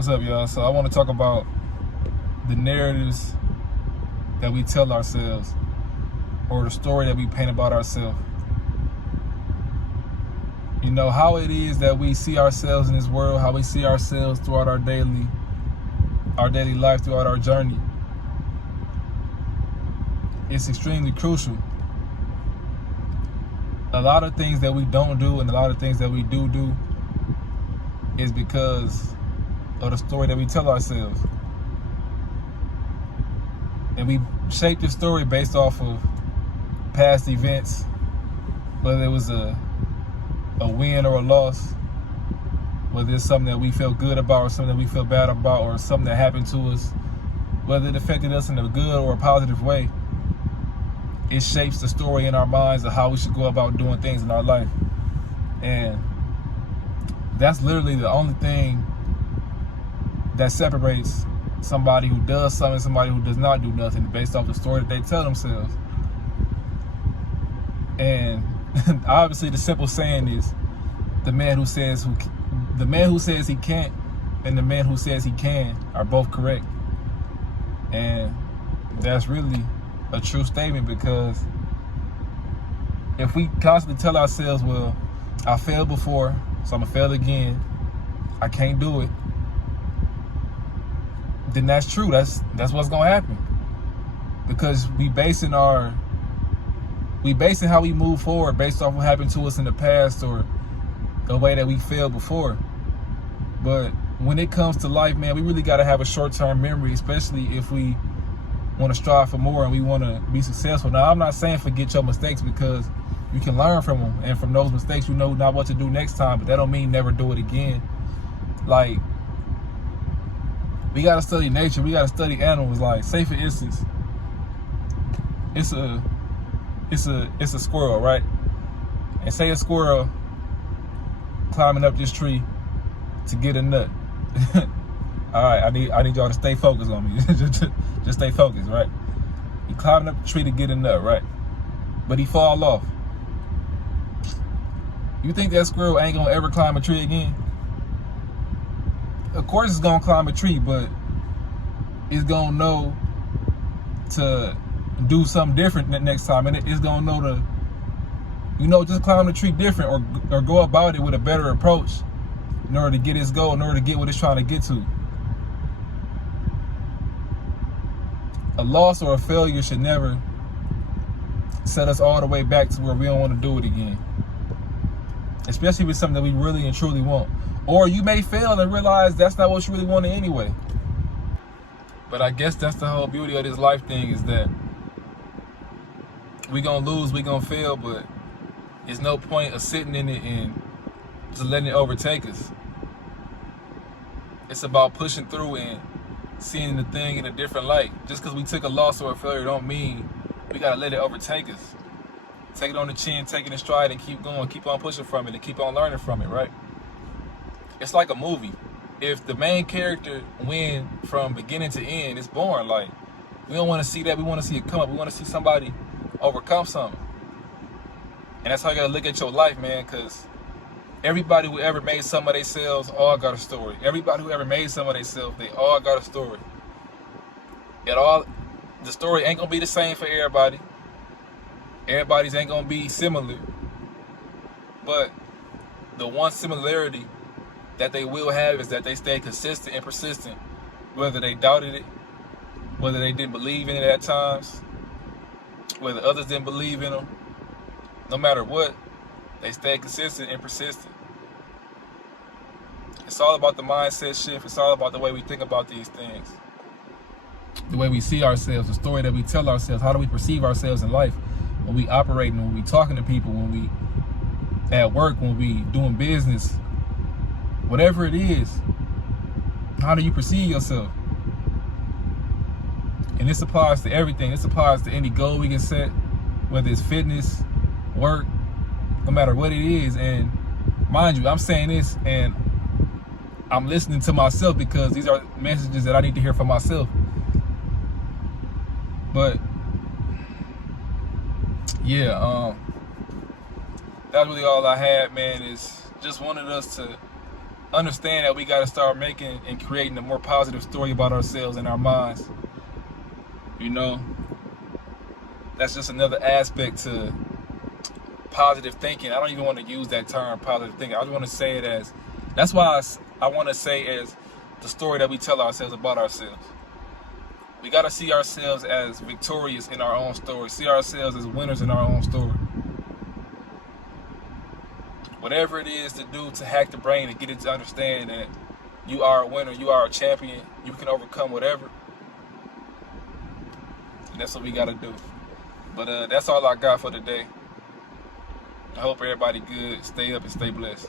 What's up, y'all? So I want to talk about the narratives that we tell ourselves, or the story that we paint about ourselves. You know, how it is that we see ourselves in this world, how we see ourselves throughout our daily life, throughout our journey. It's extremely crucial. A lot of things that we don't do and a lot of things that we do is because of the story that we tell ourselves. And we shape the story based off of past events, whether it was a win or a loss, whether it's something that we feel good about or something that we feel bad about, or something that happened to us, whether it affected us in a good or a positive way. It shapes the story in our minds of how we should go about doing things in our life. And that's literally the only thing that separates somebody who does something and somebody who does not do nothing, based off the story that they tell themselves. And obviously the simple saying is, the man who says he can't and the man who says he can are both correct. And that's really a true statement, because if we constantly tell ourselves, well, I failed before, so I'm gonna fail again, I can't do it, then that's true. That's what's gonna happen. Because we basing how we move forward based off what happened to us in the past or the way that we failed before. But when it comes to life, man, we really gotta have a short-term memory, especially if we want to strive for more and we want to be successful. Now, I'm not saying forget your mistakes, because you can learn from them, and from those mistakes you know not what to do next time, but that don't mean never do it again. Like, we gotta study nature, we gotta study animals. Like, say for instance, it's a squirrel, right? And say a squirrel climbing up this tree to get a nut. All right, I need y'all to stay focused on me. Just stay focused, right? He climbing up the tree to get a nut, right? But he fall off. You think that squirrel ain't gonna ever climb a tree again? Of course it's gonna climb a tree, but it's gonna know to do something different next time, and it's gonna know to, just climb the tree different, or go about it with a better approach in order to get its goal, in order to get what it's trying to get to. A loss or a failure should never set us all the way back to where we don't want to do it again. Especially with something that we really and truly want. Or you may fail and realize that's not what you really wanted anyway. But I guess that's the whole beauty of this life thing, is that we gonna lose, we gonna fail, but there's no point of sitting in it and just letting it overtake us. It's about pushing through and seeing the thing in a different light. Just because we took a loss or a failure don't mean we gotta let it overtake us. Take it on the chin, take it in stride, and keep going, keep on pushing from it, and keep on learning from it, right? It's like a movie. If the main character win from beginning to end, it's boring. Like, we don't want to see that. We want to see it come up. We want to see somebody overcome something. And that's how you gotta look at your life, man, because everybody who ever made something of themselves all got a story. Everybody who ever made something of themselves, they all got a story. The story ain't gonna be the same for everybody. Everybody's ain't gonna be similar. But the one similarity that they will have is that they stay consistent and persistent, whether they doubted it, whether they didn't believe in it at times, whether others didn't believe in them. No matter what, they stay consistent and persistent. It's all about the mindset shift. It's all about the way we think about these things, the way we see ourselves, the story that we tell ourselves. How do we perceive ourselves in life? When we operating, when we talking to people, when we at work, when we doing business, whatever it is, how do you perceive yourself? And this applies to everything. This applies to any goal we can set, whether it's fitness, work, no matter what it is. And mind you, I'm saying this and I'm listening to myself, because these are messages that I need to hear for myself. But yeah, that's really all I had, man. Is just wanted us to understand that we got to start making and creating a more positive story about ourselves in our minds. You know, that's just another aspect to positive thinking. I don't even want to use that term, positive thinking. I just want to say it as, that's why I want to say as the story that we tell ourselves about ourselves. We got to see ourselves as victorious in our own story. See ourselves as winners in our own story. Whatever it is to do to hack the brain and get it to understand that you are a winner, you are a champion, you can overcome whatever. And that's what we got to do. But that's all I got for today. I hope everybody good. Stay up and stay blessed.